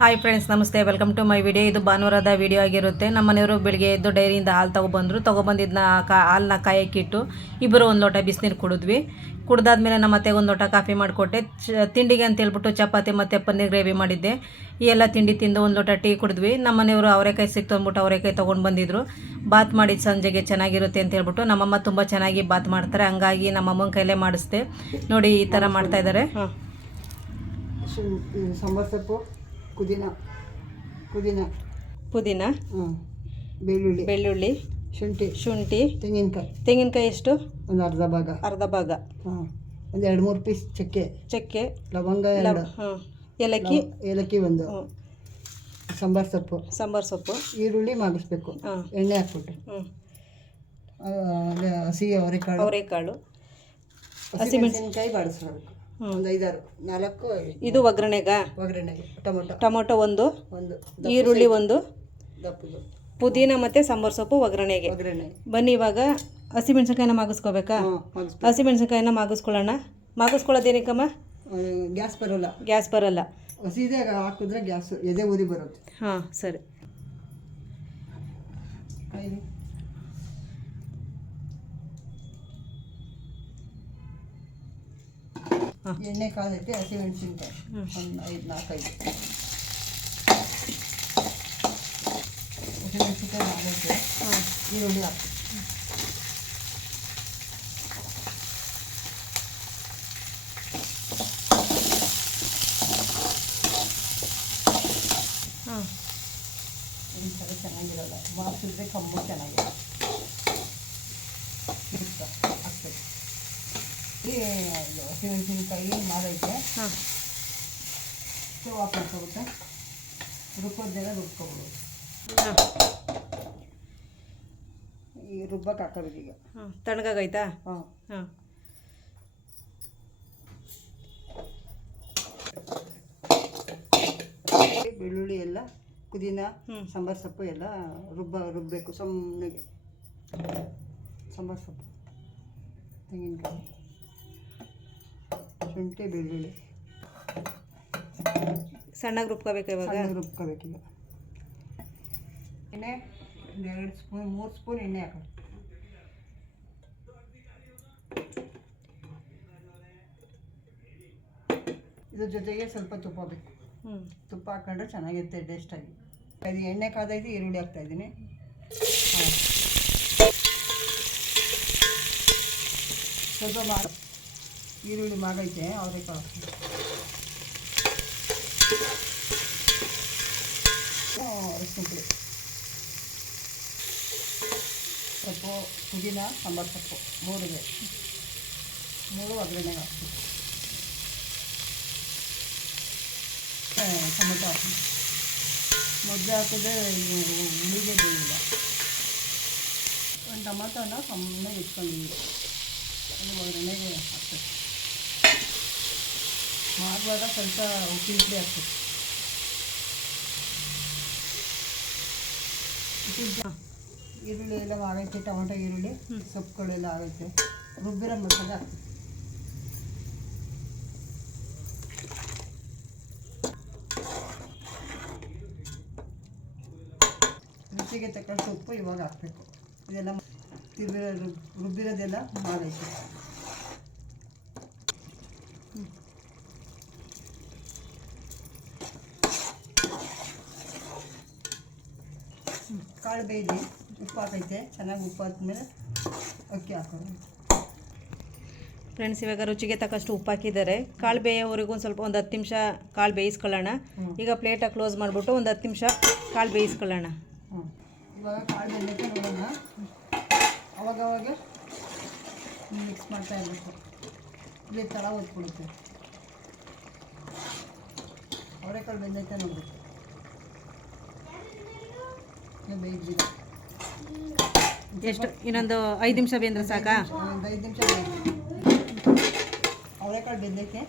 Hi friends, ನಮಸ್ತೆ. Welcome to my video. ಇದು ಭಾನುವಾರದ ವಿಡಿಯೋ ಆಗಿರುತ್ತೆ. ನಮ್ಮ ಮನೆಯವರು ಬೆಳಿಗ್ಗೆ ಎದ್ದು ಡೈರಿಯಿಂದ ಹಾಲು ತೊಗೊಬಂದಿದ್ದನ್ನ ಹಾಲನ್ನ ಕಾಯಕ್ಕಿಟ್ಟು ಇಬ್ಬರು ಒಂದು ಲೋಟ ಬಿಸಿನೀರು ಕುಡಿದ್ವಿ. ಕುಡ್ದಾದ್ಮೇಲೆ ನಮ್ಮ ಅತ್ತೆಗೆ ಒಂದು ಲೋಟ ಕಾಫಿ ಮಾಡಿಕೊಟ್ಟೆ. ತಿಂಡಿಗೆ ಅಂತ ಹೇಳ್ಬಿಟ್ಟು ಚಪಾತಿ ಮತ್ತು ಪನ್ನೀರ್ ಗ್ರೇವಿ ಮಾಡಿದ್ದೆ. ಈ ಎಲ್ಲ ತಿಂಡಿ ತಿಂದು ಒಂದು ಲೋಟ ಟೀ ಕುಡಿದ್ವಿ. ನಮ್ಮ ಮನೆಯವರು ಅವರೆಕಾಯಿ ಸಿಕ್ತು ಅಂದ್ಬಿಟ್ಟು ಅವರೆಕಾಯಿ ತೊಗೊಂಡು ಬಂದಿದ್ರು. ಬಾತ್ ಮಾಡಿದ ಸಂಜೆಗೆ ಚೆನ್ನಾಗಿರುತ್ತೆ ಅಂತ ಹೇಳ್ಬಿಟ್ಟು ನಮ್ಮಮ್ಮ ತುಂಬ ಚೆನ್ನಾಗಿ ಬಾತ್ ಮಾಡ್ತಾರೆ. ಹಂಗಾಗಿ ನಮ್ಮಮ್ಮನ ಕೈಲೇ ಮಾಡಿಸ್ದೆ. ನೋಡಿ, ಈ ಥರ ಮಾಡ್ತಾಯಿದ್ದಾರೆ. ಸಾಂಬಾರು ಸೊಪ್ಪು, ಪುದೀನ, ಬೆಳ್ಳುಳ್ಳಿ, ಶುಂಠಿ, ತೆಂಗಿನಕಾಯಿ ಎಷ್ಟು? ಒಂದು ಅರ್ಧ ಭಾಗ. ಒಂದು 2-3 ಪೀಸ್ ಚಕ್ಕೆ, ಲವಂಗ, ಏಲಕ್ಕಿ ಒಂದು, ಸಾಂಬಾರು ಸೊಪ್ಪು, ಈರುಳ್ಳಿ ಮಾಗಿಸ್ಬೇಕು, ಎಣ್ಣೆ ಹಾಕ್ಬಿಟ್ಟು, ಹಸಿ ಅವರೆಕಾಳು, ಹಸಿಮೆಣಸಿನ್ಕಾಯಿ ಬಾಡಿಸ್ಬೇಕು, ಒಂದು 5-6 ಇದು ಒಗ್ಗರಣೆಗೆ ಟೊಮೊಟೊ ಒಂದು, ಈರುಳ್ಳಿ ಒಂದು, ಪುದೀನ ಮತ್ತು ಸಾಂಬಾರು ಸೊಪ್ಪು ಒಗ್ಗರಣೆಗೆ. ಬನ್ನಿ, ಇವಾಗ ಹಸಿಮೆಣ್ಸಿನ್ಕಾಯಿನ ಮಾಗಿಸ್ಕೋಬೇಕಾ? ಹಸಿಮೆಣ್ಸಿನ್ಕಾಯಿನ ಮಾಗಿಸ್ಕೊಳ್ಳೋದೇನಕ್ಕಮ್ಮ? ಗ್ಯಾಸ್ ಬರೋಲ್ಲ. ಹಸಿದೇ ಹಾಕಿದ್ರೆ ಗ್ಯಾಸ್ ಎದೆ ಉರಿ ಬರುತ್ತೆ. ಹಾಂ, ಸರಿ. ಎಣ್ಣೆ ಕಾದೈತೆ. ಹಸಿಮೆಣಸಿನ್ಕಾಯಿ ಒಂದು 5-4 ಹಸಿಮೆಣಸಿನ್ಕಾಯಿ ಆಗೈತೆ. ಈರುಳ್ಳಿ ಹಾಕಿ, ಒಂದ್ಸಲ ಚೆನ್ನಾಗಿರಲ್ಲ, ಮಾಸಿದ್ರೆ ಕಮ್ಮು ಚೆನ್ನಾಗಿರಲ್ಲ. ಹಾಕ್ಬೇಕು. ಹಸಿಮೆಣಸಿನ್ಕಾಯಿ ಮಾಡೈತೆ. Stove off ಮಾಡ್ಕೊಬಿಟ್ಟೆ ರುಬ್ಬೋದೆಲ್ಲ ರುಬ್ಕೊಬೋದು. ಈ ರುಬ್ಬಕ್ಕೆ ಹಾಕೋಬೇಕು ಈಗ. ತಣ್ಣಗಾಗೈತಾ? ಹಾಂ. ಬೆಳ್ಳುಳ್ಳಿ ಎಲ್ಲ, ಪುದೀನ, ಸಾಂಬಾರು ಸೊಪ್ಪು ಎಲ್ಲ ರುಬ್ಬಬೇಕು ಸಣ್ಣಗೆ. ಸಾಂಬಾರು ಸೊಪ್ಪು, ತೆಂಗಿನಕಾಯಿ, ಶುಂಠಿ, ಬೆಳ್ಳುಳ್ಳಿ ಸಣ್ಣಗೆ ರುಬ್ಕೋಬೇಕು. ಇವಾಗ ರುಬ್ಕೋಬೇಕೀಗ. ಎಣ್ಣೆ 2 ಸ್ಪೂನ್ 3 ಸ್ಪೂನ್ ಎಣ್ಣೆ ಹಾಕೋದು. ಇದ್ರ ಜೊತೆಗೆ ಸ್ವಲ್ಪ ತುಪ್ಪ ಬೇಕು. ತುಪ್ಪ ಹಾಕೊಂಡ್ರೆ ಚೆನ್ನಾಗಿರುತ್ತೆ ಟೇಸ್ಟಾಗಿ. ಇದು ಎಣ್ಣೆ ಕಾದೈತಿ, ಈರುಳ್ಳಿ ಹಾಕ್ತಾಯಿದ್ದೀನಿ. ಸ್ವಲ್ಪ ಈರುಳ್ಳಿ ಮಾಗೈತೆ, ಅವರೆಕಾಳು ಅರಸಿನ ಸೊಪ್ಪು, ಪುದೀನ, ಸಾಂಬಾರು ಸೊಪ್ಪು 3 ಒಗ್ಗರಣೆಗೆ ಹಾಕ್ಬೇಕು. ಟೊಮೆಟೊ ಹಾಕಿ ಮೊದಲು ಹಾಕಿದ್ರೆ ಹುಳಿಗೆ ಬೇಯಿಲ್ಲ. ಒಂದು ಟೊಮೆಟೊನ ಸಣ್ಣಗೆ ಇಟ್ಕೊಂಡಿದ್ದೀವಿ, ಅದು ಒಗ್ಗರಣೆಗೆ ಹಾಕ್ಬೇಕು. ಮಾಡುವಾಗ ಸ್ವಲ್ಪ ಉಪ್ಪಿನಕಾಯಿ ಹಾಕ್ಬೇಕು. ಈರುಳ್ಳಿ ಎಲ್ಲ ಆಗೈತೆ, ಟೊಮೆಟೊ, ಈರುಳ್ಳಿ, ಸೊಪ್ಪುಗಳೆಲ್ಲ ಆಗೈತೆ. ರುಬ್ಬಿರೋ ಮಸಾಲೆ ಹಾಕ್ಬೇಕು. ರುಚಿಗೆ ತಕ್ಕಷ್ಟು ಉಪ್ಪು ಇವಾಗ ಹಾಕಬೇಕು. ಇದೆಲ್ಲ ರುಬ್ಬಿರೋದೆಲ್ಲ ಮಾಡೈತೆ. ಕಾಳು ಬೇಯ್ದು ಉಪ್ಪು ಹಾಕೈತೆ. ಚೆನ್ನಾಗಿ ಉಪ್ಪು ಹಾಕಿದ್ಮೇಲೆ ಅಕ್ಕಿ ಹಾಕೋದು. ಫ್ರೆಂಡ್ಸ್, ಇವಾಗ ರುಚಿಗೆ ತಕ್ಕಷ್ಟು ಉಪ್ಪು ಹಾಕಿದ್ದಾರೆ. ಕಾಳು ಬೇಯೋವರೆಗೂ ಒಂದು 10 ನಿಮಿಷ ಕಾಳು ಬೇಯಿಸ್ಕೊಳ್ಳೋಣ. ಈಗ ಪ್ಲೇಟಾಗಿ ಕ್ಲೋಸ್ ಮಾಡಿಬಿಟ್ಟು ಒಂದು 10 ನಿಮಿಷ ಕಾಳು ಬೇಯಿಸ್ಕೊಳ್ಳೋಣ. ಇವಾಗ ಕಾಳು ಬೆಂದೈತೆ ನೋಡೋಣ. ಅವಾಗವಾಗ ಮಿಕ್ಸ್ ಮಾಡ್ತಾ ಇರಬೇಕು. ಇಲ್ಲಿ ತಳ ಹೊತ್ಕೊಡುತ್ತೆ. ಅವರೆಕಾಳು ಬೆಂದೈತೆ ನೋಡಬೇಕು. ಬೇಯಿಸಿದ ಎಷ್ಟು? ಇನ್ನೊಂದು 5 ನಿಮಿಷ ಬೆಂದ್ರೆ ಸಾಕಾ? ಒಂದು 5 ನಿಮಿಷ ಅವರೆಕಾಳು ಬೆಂದೈತೆ.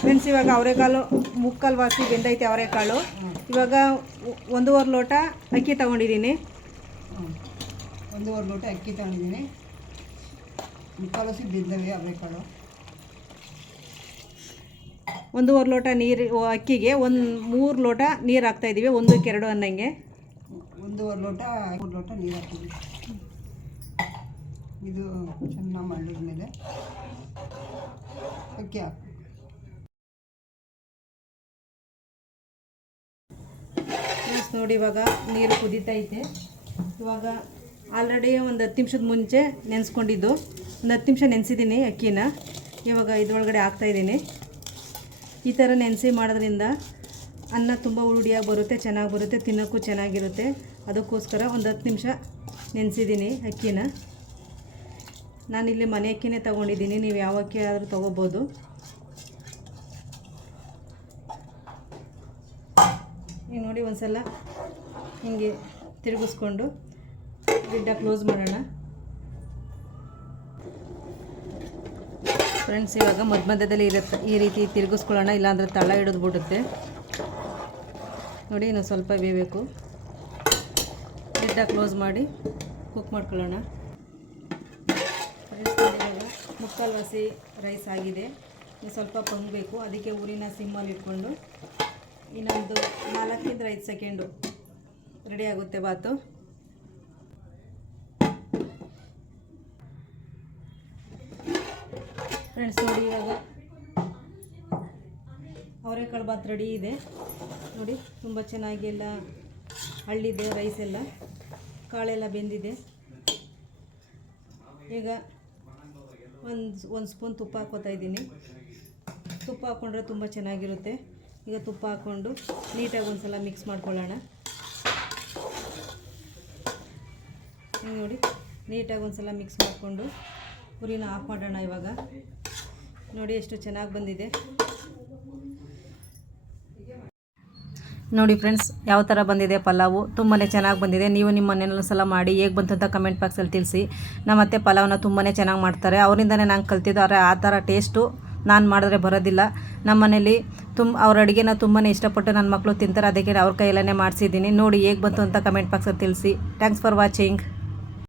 ಫ್ರೆಂಡ್ಸ್, ಇವಾಗ ಅವರೆಕಾಳು ಮುಕ್ಕಾಲು ವಾಸಿ ಬೆಂದೈತೆ ಅವರೆಕಾಳು. ಇವಾಗ 1.5 ಲೋಟ ಅಕ್ಕಿ ತೊಗೊಂಡಿದ್ದೀನಿ. 1.5 ಲೋಟ ಅಕ್ಕಿ ತೊಗೊಂಡಿದ್ದೀನಿ. ಮುಕ್ಕಾಲು ವಾಸಿ ಬೆಂದವೆ ಅವರೆಕಾಳು. ಒಂದೂವರೆ ಲೋಟ ನೀರು ಅಕ್ಕಿಗೆ 3 ಲೋಟ ನೀರು ಹಾಕ್ತಾಯಿದ್ದೀವಿ, 1-2 ಅನ್ನಂಗೆ. 1.5 ಲೋಟ 3 ಲೋಟ ನೀರು ಹಾಕಿದ್ವಿ. ಇದು ಚೆನ್ನಾಗಿ ಮಾಡಿದ್ಮೇಲೆ ಅಕ್ಕಿ ಹಾಕಿ ನೋಡಿ. ಇವಾಗ ನೀರು ಕುದೀತೈತೆ. ಇವಾಗ ಆಲ್ರೆಡಿ ಒಂದು 10 ನಿಮಿಷದ ಮುಂಚೆ ನೆನೆಸ್ಕೊಂಡಿದ್ದು, ಒಂದು 10 ನಿಮಿಷ ನೆನೆಸಿದ್ದೀನಿ ಅಕ್ಕಿನ. ಇವಾಗ ಇದ್ರೊಳಗಡೆ ಹಾಕ್ತಾಯಿದ್ದೀನಿ. ಈ ಥರ ನೆನೆಸಿ ಮಾಡೋದ್ರಿಂದ ಅನ್ನ ತುಂಬ ಉರುಡಿಯಾಗಿ ಬರುತ್ತೆ, ಚೆನ್ನಾಗಿ ಬರುತ್ತೆ, ತಿನ್ನೋಕ್ಕೂ ಚೆನ್ನಾಗಿರುತ್ತೆ. ಅದಕ್ಕೋಸ್ಕರ ಒಂದು 10 ನಿಮಿಷ ನೆನೆಸಿದ್ದೀನಿ ಅಕ್ಕಿನ. ನಾನಿಲ್ಲಿ ಮನೆ ಅಕ್ಕಿನೇ ತೊಗೊಂಡಿದ್ದೀನಿ, ನೀವು ಯಾವ ಅಕ್ಕಿ ಆದರೂ ತೊಗೋಬೋದು. ಈಗ ನೋಡಿ ಒಂದು ಸಲ ಹೀಗೆ ತಿರುಗಿಸ್ಕೊಂಡು ಲಿಡ್ಡ ಕ್ಲೋಸ್ ಮಾಡೋಣ. ಫ್ರೆಂಡ್ಸ್, ಇವಾಗ ಮಧ್ಯದಲ್ಲಿ ಇರುತ್ತೆ, ಈ ರೀತಿ ತಿರುಗಿಸ್ಕೊಳ್ಳೋಣ, ಇಲ್ಲಾಂದರೆ ತಳ ಹಿಡಿದು ಬಿಡುತ್ತೆ. ನೋಡಿ, ಇನ್ನು ಸ್ವಲ್ಪ ಬೇಯಬೇಕು. ಲಿಡ್ಡ ಕ್ಲೋಸ್ ಮಾಡಿ ಕುಕ್ ಮಾಡ್ಕೊಳ್ಳೋಣ. ಫ್ರೆಂಡ್ಸ್, ಇವಾಗ ಮುಕ್ಕಾಲು ವಾಸಿ ರೈಸ್ ಆಗಿದೆ. ಇನ್ನು ಸ್ವಲ್ಪ ಪೊಂಗಬೇಕು, ಅದಕ್ಕೆ ಊರಿನ ಸಿಮ್ಮಲ್ಲಿ ಇಟ್ಕೊಂಡು ಇನ್ನೊಂದು 4-5 ಸೆಕೆಂಡು ರೆಡಿ ಆಗುತ್ತೆ ಬಾತು. ಫ್ರೆಂಡ್ಸ್ ನೋಡಿ, ಇವಾಗ ಅವರೆಕಾಳು ಬಾತ್ ರೆಡಿ ಇದೆ. ನೋಡಿ, ತುಂಬ ಚೆನ್ನಾಗಿ ಎಲ್ಲ ಹಳ್ಳಿದೆ ರೈಸ್ ಎಲ್ಲ, ಕಾಳೆಲ್ಲ ಬೆಂದಿದೆ. ಈಗ ಒಂದು ಸ್ಪೂನ್ ತುಪ್ಪ ಹಾಕ್ಕೋತಾ ಇದ್ದೀನಿ. ತುಪ್ಪ ಹಾಕ್ಕೊಂಡ್ರೆ ತುಂಬ ಚೆನ್ನಾಗಿರುತ್ತೆ. ಈಗ ತುಪ್ಪ ಹಾಕ್ಕೊಂಡು ನೀಟಾಗಿ ಒಂದು ಸಲ ಮಿಕ್ಸ್ ಮಾಡ್ಕೊಳ್ಳೋಣ. ನೋಡಿ, ನೀಟಾಗಿ ಒಂದು ಸಲ ಮಿಕ್ಸ್ ಮಾಡಿಕೊಂಡು ಪುರಿನ ಆಫ್ ಮಾಡೋಣ. ಇವಾಗ ನೋಡಿ ಎಷ್ಟು ಚೆನ್ನಾಗಿ ಬಂದಿದೆ. ನೋಡಿ ಫ್ರೆಂಡ್ಸ್, ಯಾವ ಥರ ಬಂದಿದೆ ಪಲಾವು, ತುಂಬಾ ಚೆನ್ನಾಗಿ ಬಂದಿದೆ. ನೀವು ನಿಮ್ಮ ಮನೇಲಿ ಸಲ ಮಾಡಿ ಹೇಗೆ ಬಂತು ಅಂತ ಕಮೆಂಟ್ ಬಾಕ್ಸಲ್ಲಿ ತಿಳಿಸಿ. ನಮ್ಮ ಅತ್ತೆ ಪಲಾವನ್ನ ತುಂಬಾ ಚೆನ್ನಾಗಿ ಮಾಡ್ತಾರೆ, ಅವರಿಂದನೇ ನಾನು ಕಲ್ತಿದ್ದು. ಆದರೆ ಆ ಥರ ಟೇಸ್ಟು ನಾನು ಮಾಡಿದ್ರೆ ಬರೋದಿಲ್ಲ. ನಮ್ಮ ಮನೇಲಿ ಅವ್ರ ಅಡುಗೆನ ತುಂಬಾ ಇಷ್ಟಪಟ್ಟು ನನ್ನ ಮಕ್ಕಳು ತಿಂತಾರೆ, ಅದಕ್ಕೆ ಅವ್ರ ಕೈಯಲ್ಲೇ ಮಾಡಿಸಿದ್ದೀನಿ. ನೋಡಿ ಹೇಗೆ ಬಂತು ಅಂತ ಕಮೆಂಟ್ ಬಾಕ್ಸಲ್ಲಿ ತಿಳಿಸಿ. Thanks for watching.